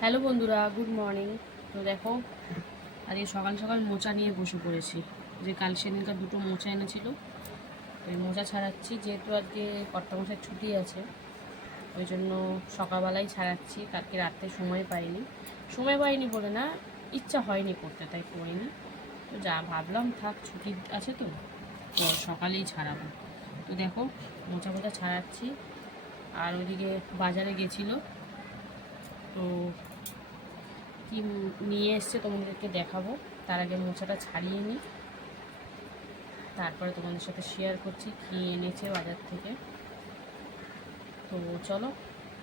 Hello বন্ধুরা, good morning. তো দেখো, আজকে সকাল সকাল মোচা নিয়ে বসে পড়েছি। যে কাল সেদিনকার দুটো মোচা এনেছিল ওই মোচা ছাড়াচ্ছি। যেহেতু আজকে কর্তামশার ছুটি আছে, ওই জন্য সকালবেলাই ছাড়াচ্ছি। কালকে রাতে সময় পাইনি। সময় পাইনি বলে না, ইচ্ছা হয়নি করতে, তাই করিনি। তো যা ভাবলাম, থাক, ছুটি আছে তো তো সকালেই ছাড়াবো। তো দেখো, মোচা মোচা ছাড়াচ্ছি। আর ওইদিকে বাজারে গেছিল, তো কি নিয়ে এসছে তোমাদেরকে দেখাবো। তার আগে মোচাটা ছাড়িয়ে নিই। তারপরে তোমাদের সাথে শেয়ার করছি কি এনেছে বাজার থেকে। তো চলো,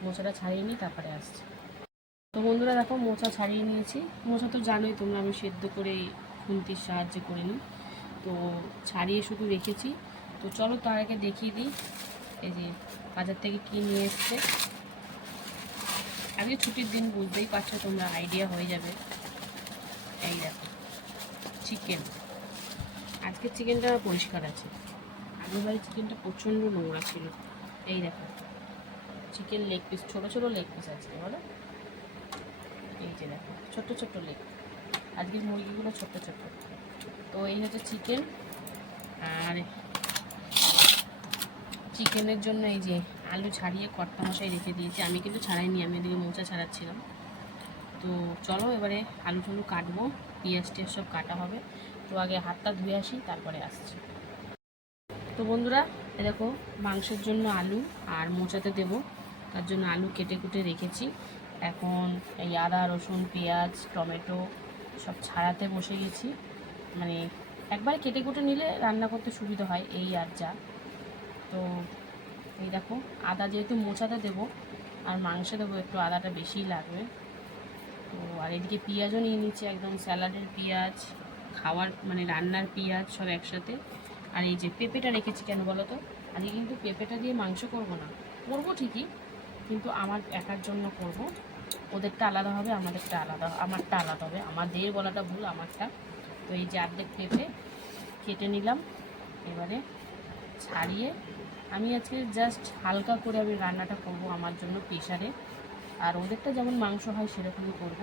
মোচাটা ছাড়িয়ে নিই, তারপরে আসছি। তো বন্ধুরা দেখো, মোচা ছাড়িয়ে নিয়েছি। মোচা তো জানোই তোমরা, আমি সেদ্ধ করে খুন্তির সাহায্যে করে নিই। তো ছাড়িয়ে শুধু রেখেছি। তো চলো তার আগে দেখিয়ে দিই, এই যে বাজার থেকে কী নিয়ে এসছে। আজকে ছুটির দিন বুঝতেই পারছ তোমরা আইডিয়া হয়ে যাবে। এই দেখো চিকেন আজকের চিকেনটা পরিষ্কার আছে। আগের বাড়ির চিকেনটা প্রচণ্ড নোংরা ছিল। এই দেখো চিকেন লেগ পিস ছোটো ছোটো লেগ পিস আছে, বলো? এই যে দেখো ছোট্ট ছোট্ট লেগ আজকের মুরগিগুলো ছোট্ট ছোট্ট তো এই হচ্ছে চিকেন আর চিকেনের জন্য এই যে আলু ছাড়িয়ে কর্তা মশাই রেখে দিয়েছি। আমি কিন্তু ছাড়াইনি, আমি এদিকে মোচা ছাড়াচ্ছিলাম। তো চলো এবারে আলু টালু কাটবো, পেঁয়াজ টিয়াজ সব কাটা হবে। তো আগে হাতটা ধুয়ে আসি, তারপরে আসছি। তো বন্ধুরা দেখো, মাংসের জন্য আলু আর মোচাতে দেব। তার জন্য আলু কেটে কুটে রেখেছি। এখন এই আদা, রসুন, পেঁয়াজ, টমেটো সব ছাড়াতে বসে গেছি। মানে একবার কেটে কুটে নিলে রান্না করতে সুবিধা হয়, এই আর যা। তো এই দেখো, আদা যেহেতু মোচাতে দেবো, আর মাংসে দেবো, একটু আদাটা বেশিই লাগবে। তো আর এদিকে পেঁয়াজও নিয়ে নিচ্ছি, একদম স্যালাডের পেঁয়াজ, খাওয়ার মানে রান্নার পেঁয়াজ সব একসাথে। আর এই যে পেঁপেটা রেখেছি কেন বলো তো? আজকে কিন্তু পেঁপেটা দিয়ে মাংস করব না। করব ঠিকই, কিন্তু আমার একার জন্য করব। ওদেরটা আলাদা হবে, আমাদেরটা আলাদা, আমারটা আলাদা হবে। আমাদের বলাটা ভুল, আমারটা। তো এই যে অর্ধেক পেঁপে কেটে নিলাম, এবারে ছাড়িয়ে আমি আজকে জাস্ট হালকা করে আমি রান্নাটা করব আমার জন্য প্রেশারে আর ওদেরটা যেমন মাংস হয় সেরকমই করব।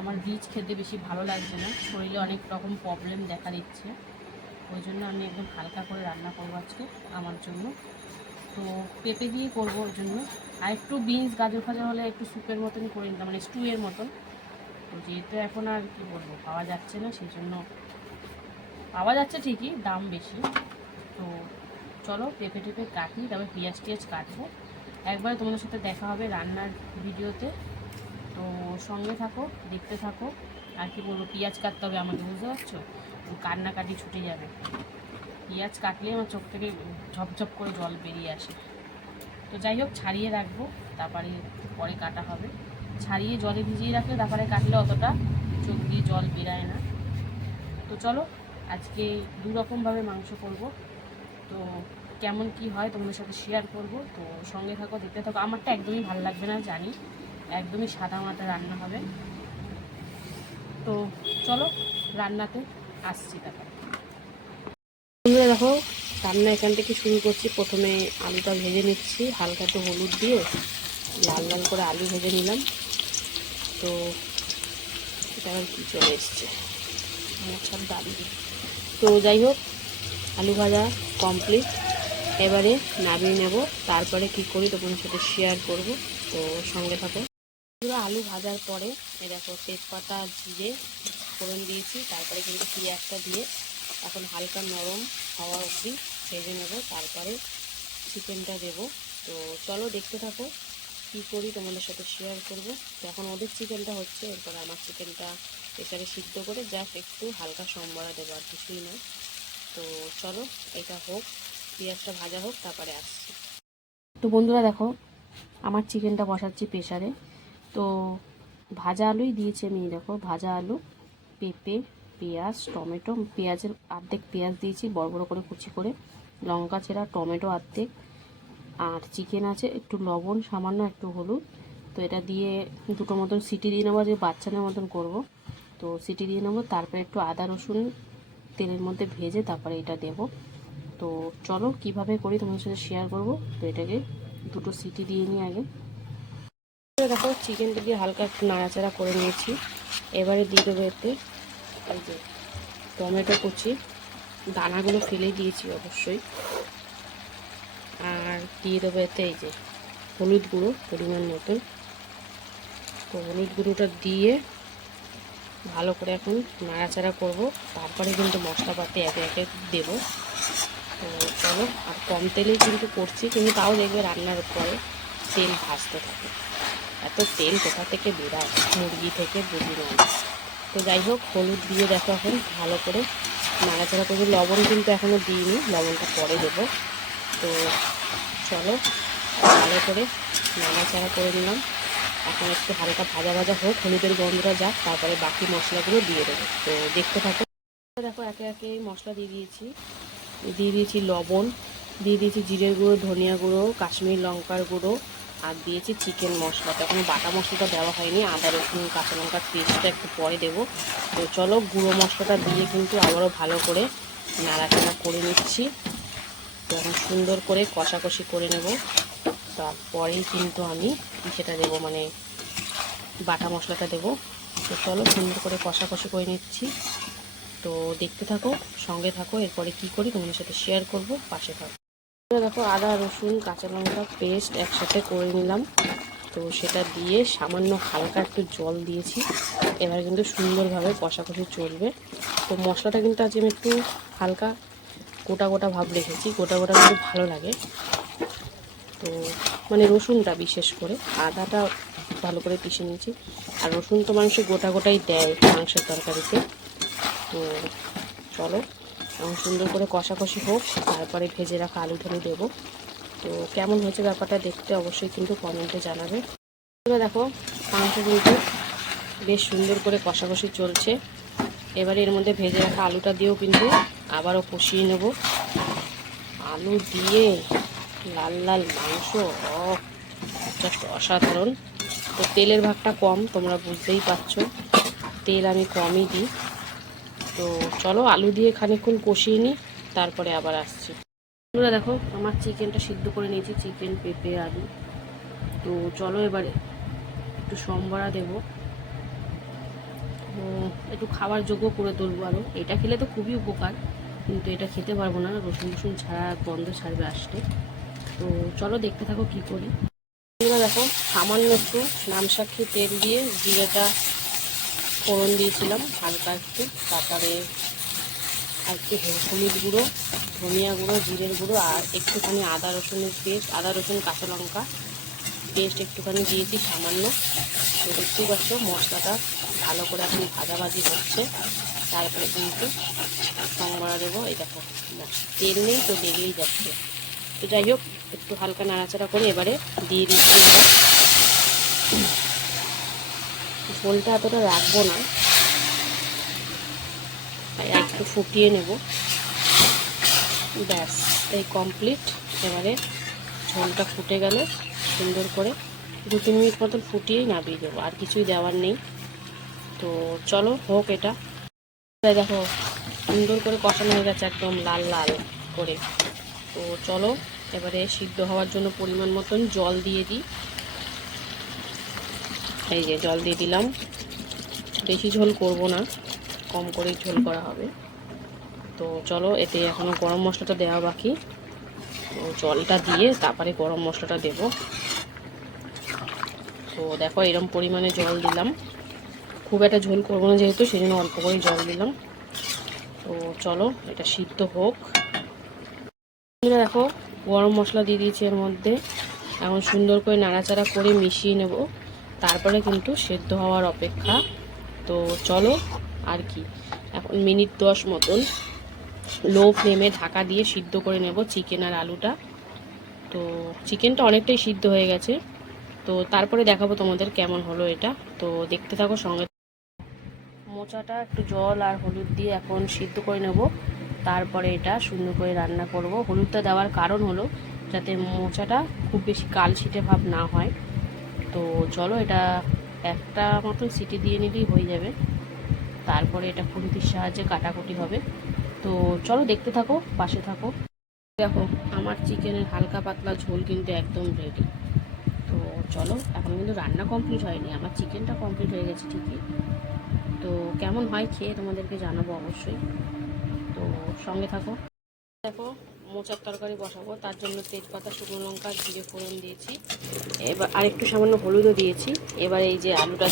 আমার বীজ খেতে বেশি ভালো লাগছে না, শরীরে অনেক রকম প্রবলেম দেখা দিচ্ছে। ওই জন্য আমি একদম হালকা করে রান্না করব আজকে আমার জন্য। তো পেঁপে দিয়ে করব ওই জন্য। আর একটু বিনস গাজর ফাজর হলে একটু স্যুপের মতনই করে নিতাম মানে স্টুয়ের মতন। তো যেহেতু এখন আর কি বলব, পাওয়া যাচ্ছে না, সেই জন্য পাওয়া যাচ্ছে ঠিকই, দাম বেশি। তো চলো পেঁপে টেপে কাটি, তারপর পেঁয়াজ টিয়াজ কাটবো। একবার তোমাদের সাথে দেখা হবে রান্নার ভিডিওতে। তো সঙ্গে থাকো, দেখতে থাকো। আর কি বলব, পেঁয়াজ কাটতে হবে আমাকে, বুঝতে পারছ? কান্নাকাটি ছুটে যাবে। পেঁয়াজ কাটলে আমার চোখ থেকে ঝপঝপ করে জল বেরিয়ে আসে। তো যাই হোক, ছাড়িয়ে রাখব, তারপরে পরে কাটা হবে। ছাড়িয়ে জলে ভিজিয়ে রাখলে তারপরে কাটলে অতটা চোখ দিয়ে জল বেরায় না। তো চলো, আজকে দু রকমভাবে মাংস করব। তো কেমন কি হয় তোমাদের সাথে শেয়ার করব। তো সঙ্গে থাকো, দেখতে থাকো। আমারটা একদমই ভালো লাগবে না, জানি। একদমই সাদা মাটা রান্না হবে। তো চলো, রান্নাতে আসছি তারপরে বন্ধুরা দেখো, রান্না এখান থেকে শুরু করছি। প্রথমে আলুটা ভেজে নিচ্ছি। হালকা একটু হলুদ দিয়ে লাল লাল করে আলু ভেজে নিলাম। তো এটা আবার কী চলে এসছে। আমার সব দাঁড়িয়ে তো যাই হোক আলু ভাজা কমপ্লিট এবারে নামিয়ে নেব। তারপরে কি করি তোমার সাথে শেয়ার করব। তো সঙ্গে থাকো। পুরো আলু ভাজার পরে এ দেখো তেজপাতা, জিরে ফোড়ন দিয়েছি। তারপরে কিন্তু পেঁয়াজটা দিয়ে এখন হালকা নরম হওয়া অবধি ভেজে নেব। তারপরে চিকেনটা দেব। তো চলো দেখতে থাকো কী করি তোমাদের সাথে শেয়ার করব। তো এখন ওদের চিকেনটা হচ্ছে। এরপরে আমার চিকেনটা প্রেসারে সিদ্ধ করে জাস্ট একটু হালকা সম্বরা দেবো। আর কিছুই না। তো চলো, এটা হোক, পেঁয়াজটা ভাজা হোক, তারপরে আসছি। তো বন্ধুরা দেখো, আমার চিকেনটা বসাচ্ছি প্রেসারে। তো ভাজা আলুই দিয়েছি আমি দেখো, ভাজা আলু, পেঁপে, পেঁয়াজ, টমেটো, পেঁয়াজের অর্ধেক পেঁয়াজ দিয়েছি, বড় বড় করে কুচি করে। লঙ্কা চেরা টমেটো অর্ধেক, আর চিকেন আছে একটু লবণ, সামান্য একটু হলুদ। তো এটা দিয়ে দুটো মতন সিটি দিয়ে নেব যে বাচ্চাদের মতন করব। তো সিটি দিয়ে নেব, তারপরে একটু আদা রসুন তেলের মধ্যে ভেজে তারপরে এটা দেব। তো চলো কীভাবে করি তোমাদের সাথে শেয়ার করব। তো এটাকে দুটো সিটি দিয়ে নিই আগে। দেখো চিকেনটা দিয়ে হালকা একটু নাড়াচাড়া করে নিয়েছি। এবারে দিয়ে দেবো এতে এই যে টমেটো কুচি। দানাগুলো ফেলে দিয়েছি অবশ্যই। আর দিয়ে দেবো এতে এই যে হলুদ গুঁড়ো পরিমাণ মতন। তো হলুদ গুঁড়োটা দিয়ে ভালো করে এখন নাড়াচাড়া করব। তারপরে কিন্তু মশলাপাতি একে একে দেব। তো চলো, আর কম তেলেই কিন্তু করছি, কিন্তু তাও দেখবে রান্নার পরে তেল ভাজতে থাকে। এত তেল কোথা থেকে বেরায়? মুরগি থেকে বুঝি না। তো যাই হোক, হলুদ দিয়ে দেখো এখন ভালো করে নাড়াচাড়া করব। লবণ কিন্তু এখনও দিইনি, লবণটা পরে দেবো। তো চলো, ভালো করে নাড়াচাড়া করে নিলাম। এখন একটু হালকা ভাজা ভাজা হোক, হলুদের গন্ধটা যাক, তারপরে বাকি মশলাগুলো দিয়ে দেবো। তো দেখতে থাকো। দেখো, একে একে মশলা দিয়ে দিয়েছি। দিয়ে দিয়েছি লবণ, দিয়ে দিয়েছি জিরের গুঁড়ো, ধনিয়া গুঁড়ো, কাশ্মীর লঙ্কার গুঁড়ো, আর দিয়েছি চিকেন মশলা। তখন বাটা মশলাটা দেওয়া হয়নি, আদা, রসুন, কাঁচা লঙ্কার পেস্টটা একটু পরে দেবো। তো চলো, গুঁড়ো মশলাটা দিয়ে কিন্তু আবারও ভালো করে নাড়াচাড়া করে নিচ্ছি। তো সুন্দর করে কষাকষি করে নেব। তারপরেই কিন্তু আমি সেটা দেবো মানে বাটা মশলাটা দেবো। তো চলো সুন্দর করে কষাকষি করে নিচ্ছি। তো দেখতে থাকো, সঙ্গে থাকো, এরপরে কি করি তোমাদের সাথে শেয়ার করব, পাশে থাকো। দেখো আদা, রসুন, কাঁচা লঙ্কা পেস্ট একসাথে করে নিলাম। তো সেটা দিয়ে সামান্য হালকা একটু জল দিয়েছি। এবার কিন্তু সুন্দরভাবে কষাকষি চলবে। তো মশলাটা কিন্তু আজ আমি একটু হালকা গোটা গোটা ভাব রেখেছি, গোটা গোটা কিন্তু ভালো লাগে। তো মানে রসুনটা বিশেষ করে, আদাটা ভালো করে পিষে নিয়েছি। আর রসুন তো মানুষে গোটা গোটাই দেয় মাংসের তরকারিতে। তো চলো, এখন সুন্দর করে কষাকষি হোক, তারপরে ভেজে রাখা আলুটানি দেবো। তো কেমন হয়েছে ব্যাপারটা দেখতে অবশ্যই কিন্তু কমেন্টে জানাবে। দেখো, মাংস কিন্তু বেশ সুন্দর করে কষাকষি চলছে। এবারে এর মধ্যে ভেজে রাখা আলুটা দিয়েও কিন্তু আবারও কষিয়ে নেব। আলু দিয়ে লাল লাল মাংস জাস্ট অসাধারণ। তো তেলের ভাগটা কম, তোমরা বুঝতেই পারছ। তেল আমি কমই দিই। তো চলো, আলু দিয়ে খানিকক্ষণ কষিয়ে নিই, তারপরে আবার আসছি। তোমরা দেখো, আমার চিকেনটা সিদ্ধ করে নিয়েছি, চিকেন, পেঁপে, আলু। তো চলো এবারে একটু সম্বরা দেবো। একটু খাবার যোগ্য করে তুলবো আরও এটা খেলে তো খুবই উপকার, কিন্তু এটা খেতে পারব না। রসুন রসুন ছাড়া গন্ধ ছাড়বে আসতে। তো চলো দেখতে থাকো কি করি। তোমরা দেখো, সামান্য একটু নাম নামসাক্ষী তেল দিয়ে জিরেটা ফোড়ন দিয়েছিলাম, হালকা একটু তারপরে আর একটু হলুদ গুঁড়ো, ধনিয়া গুঁড়ো, জিরের গুঁড়ো আর একটুখানি আদা রসুনের পেস্ট, আদা, রসুন, কাঁচা লঙ্কা পেস্ট একটুখানি দিয়েছি সামান্য। তো দেখতেই পাচ্ছ, মশলাটা ভালো করে এখন ভাজাভাজি হচ্ছে। তারপরে কিন্তু সংবরা দেবো। এই দেখো, তেল নেই তো লেগেই যাচ্ছে। তো যাই হোক, একটু হালকা নাড়াচাড়া করে এবারে দিয়ে দিচ্ছি এটা ঝোলটা এতটা রাখব না। একটু ফুটিয়ে নেব। ব্যাস, এই কমপ্লিট এবারে ঝোলটা ফুটে গেলে, সুন্দর করে দু, তিন মিনিট মতন ফুটিয়েই নামিয়ে দেবো, আর কিছুই দেওয়ার নেই। তো চলো, হোক এটা। দেখো, সুন্দর করে কষানো হয়ে গেছে একদম লাল লাল করে। তো চলো, এবারে সিদ্ধ হওয়ার জন্য পরিমাণ মতন জল দিয়ে দিই। এই যে জল দিয়ে দিলাম। বেশি ঝোল করব না, কম করেই ঝোল করা হবে। তো চলো, এতে এখনও গরম মশলাটা দেওয়া বাকি। তো জলটা দিয়ে তারপরে গরম মশলাটা দেব। তো দেখো, এরম পরিমাণে জল দিলাম। খুব একটা ঝোল করব না যেহেতু সেই জন্য অল্প করেই জল দিলাম। তো চলো, এটা সিদ্ধ হোক। দেখো, গরম মশলা দিয়ে দিয়েছি এর মধ্যে। এখন সুন্দর করে নাড়াচাড়া করে মিশিয়ে নেব। তারপরে কিন্তু সেদ্ধ হওয়ার অপেক্ষা। তো চলো, আর কি। এখন মিনিট দশ মতন লো ফ্লেমে ঢাকা দিয়ে সিদ্ধ করে নেব চিকেন আর আলুটা। তো চিকেনটা অনেকটাই সিদ্ধ হয়ে গেছে। তো তারপরে দেখাবো তোমাদের কেমন হলো এটা। তো দেখতে থাকো সঙ্গে। মোচাটা একটু জল আর হলুদ দিয়ে এখন সিদ্ধ করে নেব। তারপরে এটা সুন্দর করে রান্না করব। হলুদটা দেওয়ার কারণ হলো যাতে মোচাটা খুব বেশি কালছিটে ভাব না হয়। তো চলো এটা একটা মতন সিটি দিয়ে নিলেই হয়ে যাবে। তারপরে এটা খুন্তির সাহায্যে কাটাকুটি হবে। তো চলো দেখতে থাকো, পাশে থাকো। দেখো, আমার চিকেনের হালকা পাতলা ঝোল কিন্তু একদম রেডি তো চলো, এখন কিন্তু রান্না কমপ্লিট হয়নি। আমার চিকেনটা কমপ্লিট হয়ে গেছে ঠিকই। তো কেমন হয় খেয়ে তোমাদেরকে জানাব অবশ্যই। সঙ্গে থাকো। দেখো, মোচার তরকারি বসাবো, তার জন্য তেজপাতা, শুকনো লঙ্কা, জিরে ফোড়ন দিয়েছি। এবার আরেকটু সামান্য হলুদও দিয়েছি। এবার এই যে আলুটা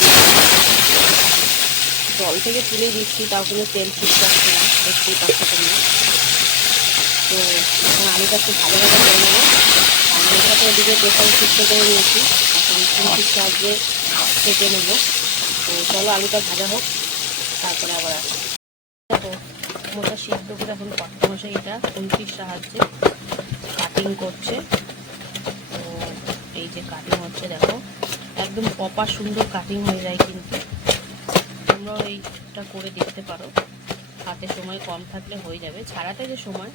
জল থেকে তুলে দিচ্ছি, তাও কিন্তু তেল ছুটতে আসছে না, দেখতেই পাচ্ছি তো এখন আলুটা একটু ভালোভাবে করে নেব। আর মোচাটা এদিকে প্রেশার সিদ্ধ করে নিয়েছি। এখন খুন্তির সাহায্যে কেটে নেব। তো চলো আলুটা ভাজা হোক, তারপরে আবার আসি। মোটা সিদ্ধ করে এখন কর্তা মশাই এটা খুন্তির সাহায্যে কাটিং করছে। তো এই যে কাটিং হচ্ছে, দেখো, একদম পপা সুন্দর কাটিং হয়ে যায় কিন্তু। তোমরাও এইটা করে দেখতে পারো। হাতে সময় কম থাকলে হয়ে যাবে। ছাড়াতে যে সময়,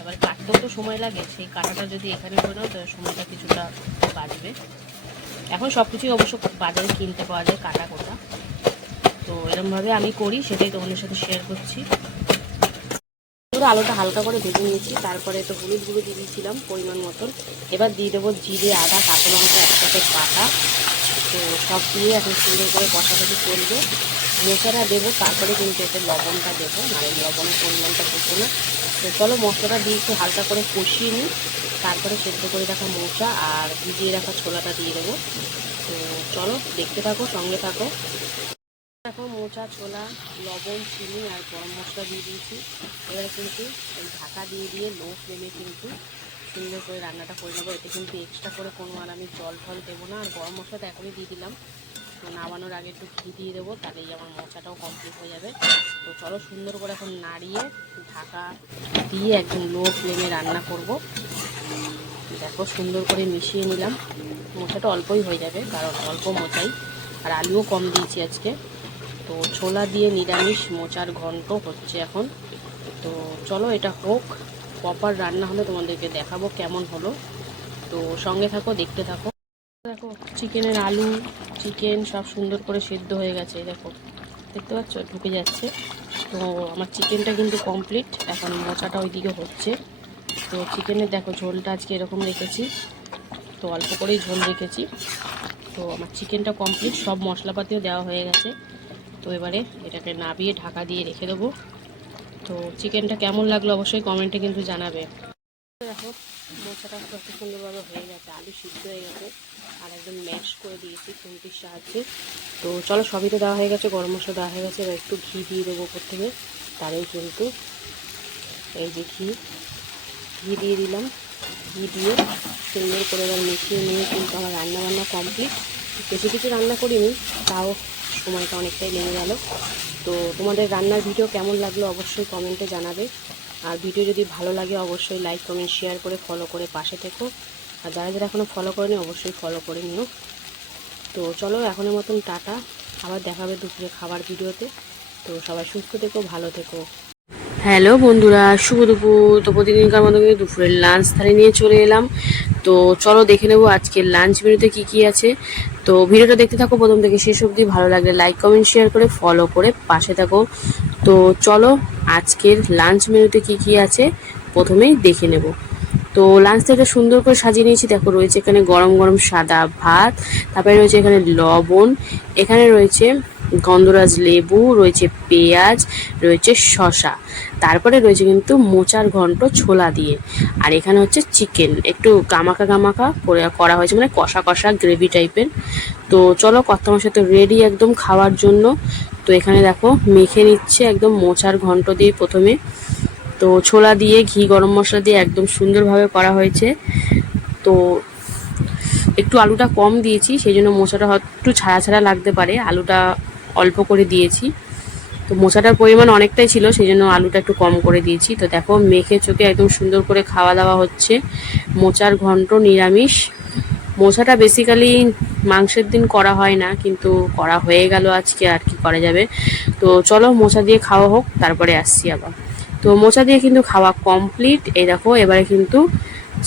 আবার কাটতেও তো সময় লাগে। সেই কাটাটা যদি এখানে করে নাও, তাহলে সময়টা কিছুটা বাঁচবে। এখন সব কিছুই অবশ্য বাজারে কিনতে পাওয়া যায় কাটা কোটা। তো এরমভাবে আমি করি, সেটাই তোমাদের সাথে শেয়ার করছি। পুরো আলুটা হালকা করে ভেজে নিয়েছি, তারপরে তো হলুদ গুঁড়ো দিয়ে দিয়েছিলাম পরিমাণ মতন। এবার দিয়ে দেবো জিরে, আদা, কাঁচা লঙ্কা, একসাথে পাতা তো সব দিয়ে এখন সুন্দর করে কষাকষি করব। মোচাটা দেবো, তারপরে কিন্তু এতে লবণটা দেবো। মানে লবণের পরিমাণটা দেবো না। তো চলো মশলাটা দিয়ে একটু হালকা করে কষিয়ে নিই। তারপরে সেদ্ধ করে রাখা মোচা আর ভিজিয়ে রাখা ছোলাটা দিয়ে দেবো। তো চলো দেখতে থাকো, সঙ্গে থাকো। দেখো, মোচা, ছোলা, লবণ, চিনি আর গরম মশলা দিয়ে দিয়েছি। এবার কিন্তু এই ঢাকা দিয়ে দিয়ে লো ফ্লেমে কিন্তু সুন্দর করে রান্নাটা করে নেব। এতে কিন্তু এক্সট্রা করে কোনো আর আমি জল ফল দেবো না। আর গরম মশলাটা এখনই দিয়ে দিলাম। তো নামানোর আগে একটু ঘি দিয়ে দেবো তাহলেই আমার মোচাটাও কমপ্লিট হয়ে যাবে। তো চলো সুন্দর করে এখন নাড়িয়ে ঢাকা দিয়ে একদম লো ফ্লেমে রান্না করব। দেখো, সুন্দর করে মিশিয়ে নিলাম। মোচাটা অল্পই হয়ে যাবে, কারণ অল্প মোচাই। আর আলুও কম দিয়েছি আজকে। তো ছোলা দিয়ে নিরামিষ মোচার ঘন্ট হচ্ছে এখন। তো চলো এটা হোক প্রপার রান্না হলে তোমাদেরকে দেখাবো কেমন হলো। তো সঙ্গে থাকো, দেখতে থাকো। দেখো, চিকেনের আলু, চিকেন সব সুন্দর করে সেদ্ধ হয়ে গেছে, দেখো। দেখতে পাচ্ছ? ঢুকে যাচ্ছে। তো আমার চিকেনটা কিন্তু কমপ্লিট এখন মোচাটা ওইদিকে হচ্ছে। তো চিকেনের দেখো, ঝোলটা আজকে এরকম রেখেছি। তো অল্প করেই ঝোল রেখেছি। তো আমার চিকেনটা কমপ্লিট সব মশলাপাতিও দেওয়া হয়ে গেছে। তো এবারে এটাকে নাবিয়ে ঢাকা দিয়ে রেখে দেবো। তো চিকেনটা কেমন লাগল অবশ্যই কমেন্টে কিন্তু জানাবে। দেখো মোচাটা কত সুন্দরভাবে হয়ে গেছে, আলু সিদ্ধ হয়ে গেছে, আর একদম ম্যাশ করে দিয়েছি খুন্তির সাহায্যে। তো চলো, সবই তো দেওয়া হয়ে গেছে, গরম মশলা দেওয়া হয়ে গেছে, এবার একটু ঘি দিয়ে দেবো উপর থেকে তারেই কিন্তু এই যে ঘি। ঘি দিয়ে দিলাম, ঘি দিয়ে সুন্দর করে এবার মিশিয়ে নিয়ে কিন্তু আমার রান্না বান্না কমপ্লিট। বেশি কিছু রান্না করিনি, তাও সময়টা অনেকটাই লেগে গেল। তো তোমাদের রান্নার ভিডিও কেমন লাগল অবশ্যই কমেন্টে জানাবে। আর ভিডিও যদি ভালো লাগে, অবশ্যই লাইক কমেন্ট শেয়ার করে ফলো করে পাশে থেকো। আর যারা যারা এখনও ফলো করেনি, অবশ্যই ফলো করে নিও। তো চলো, এখনের মতন টাটা। আবার দেখাবে দুপুরে খাবার ভিডিওতে তো সবাই সুস্থ থেকো, ভালো থেকো। হ্যালো বন্ধুরা, শুভ দুপুর। তো প্রতিদিনকার মতো দুপুরের লাঞ্চ থালি নিয়ে চলে এলাম। তো চলো দেখে নেব আজকের লাঞ্চ মেনুতে কি কি আছে। তো ভিডিওটা দেখতে থাকো, প্রথম থেকে শেষ অবধি। ভালো লাগলে লাইক কমেন্ট শেয়ার করে ফলো করে পাশে থাকো। তো চলো আজকের লাঞ্চ মেনুতে কি কি আছে, প্রথমেই দেখে নেব। তো লাঞ্চ থেকে সুন্দর করে সাজিয়ে নিয়েছি। দেখো রয়েছে এখানে গরম গরম সাদা ভাত, তারপরে রয়েছে এখানে লবণ, এখানে রয়েছে গন্ধরাজ লেবু, রয়েছে পেঁয়াজ, রয়েছে শশা তারপরে রয়েছে কিন্তু মোচার ঘন্ট ছোলা দিয়ে। আর এখানে হচ্ছে চিকেন একটু গামাকা গামাকা করে করা হয়েছে মানে কষা কষা গ্রেভি টাইপের তো চলো কত মাসে তো রেডি একদম খাওয়ার জন্য। তো এখানে দেখো মেখে নিচ্ছে একদম মোচার ঘন্ট দিয়ে প্রথমে। তো ছোলা দিয়ে, ঘি, গরম মশলা দিয়ে একদম সুন্দরভাবে করা হয়েছে। তো একটু আলুটা কম দিয়েছি, সেই জন্য মোচাটা একটু ছাড়া ছাড়া লাগতে পারে। আলুটা অল্প করে দিয়েছি। তো মোচাটার পরিমাণ অনেকটাই ছিল, সেই জন্য আলুটা একটু কম করে দিয়েছি। তো দেখো, মেখে চোখে একদম সুন্দর করে খাওয়া দাওয়া হচ্ছে। মোচার ঘন্ট নিরামিষ। মোচাটা বেসিক্যালি মাংসের দিন করা হয় না, কিন্তু করা হয়ে গেল আজকে, আর কি করা যাবে। তো চলো মোচা দিয়ে খাওয়া হোক, তারপরে আসছি আবার। তো মোচা দিয়ে কিন্তু খাওয়া কমপ্লিট এই দেখো, এবারে কিন্তু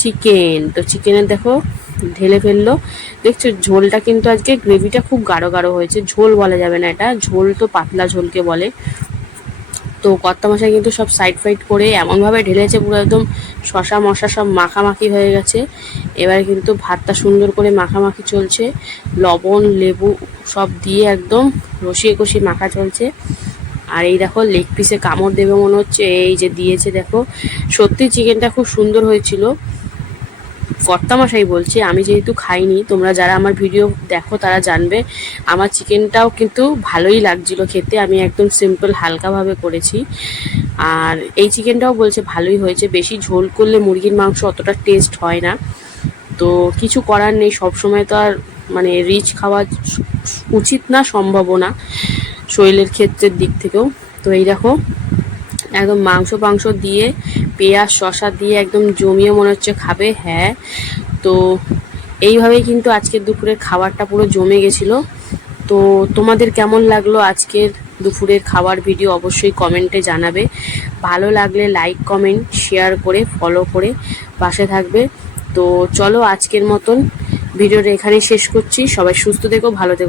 চিকেন তো চিকেনের দেখো, ঢেলে ফেলল। দেখছ, ঝোলটা কিন্তু আজকে গ্রেভিটা খুব গাঢ় গাঢ় হয়েছে। ঝোল বলা যাবে না এটা, ঝোল তো পাতলা ঝোলকে বলে। তো কর্তা মশাই কিন্তু সব সাইড ফাইড করে এমনভাবে ঢেলেছে, পুরো একদম শশা মশা সব মাখামাখি হয়ে গেছে। এবারে কিন্তু ভাতটা সুন্দর করে মাখামাখি চলছে। লবণ, লেবু সব দিয়ে একদম রসিয়ে কষিয়ে মাখা চলছে। আর এই দেখো লেগ পিসে কামড় দেবে মনে হচ্ছে, এই যে দিয়েছে দেখো। সত্যি চিকেনটা খুব সুন্দর হয়েছিল। কর্তামশাই বলছে, আমি যেহেতু খাইনি, তোমরা যারা আমার ভিডিও দেখো তারা জানবে, আমার চিকেনটাও কিন্তু ভালোই লাগছিল খেতে। আমি একদম সিম্পল হালকাভাবে করেছি। আর এই চিকেনটাও বলছে ভালোই হয়েছে। বেশি ঝোল করলে মুরগির মাংস অতটা টেস্ট হয় না। তো কিছু করার নেই সব সময় তো আর মানে রিচ খাওয়া উচিত না, সম্ভবও না। শরীরের ক্ষেত্রের দিক থেকেও। তো এই দেখো, একদম মাংস মাংস দিয়ে, পেঁয়াজ শশা দিয়ে একদম জমিয়ে মনে হচ্ছে খাবে হ্যাঁ। তো এইভাবেই কিন্তু আজকের দুপুরের খাবারটা পুরো জমে গেছিল। তো তোমাদের কেমন লাগল আজকের দুপুরের খাবার ভিডিও অবশ্যই কমেন্টে জানাবে। ভালো লাগলে লাইক, কমেন্ট, শেয়ার করে, ফলো করে পাশে থাকবে। তো চলো আজকের মতন ভিডিওটা এখানেই শেষ করছি। সবাই সুস্থ থেকো, ভালো থেকো।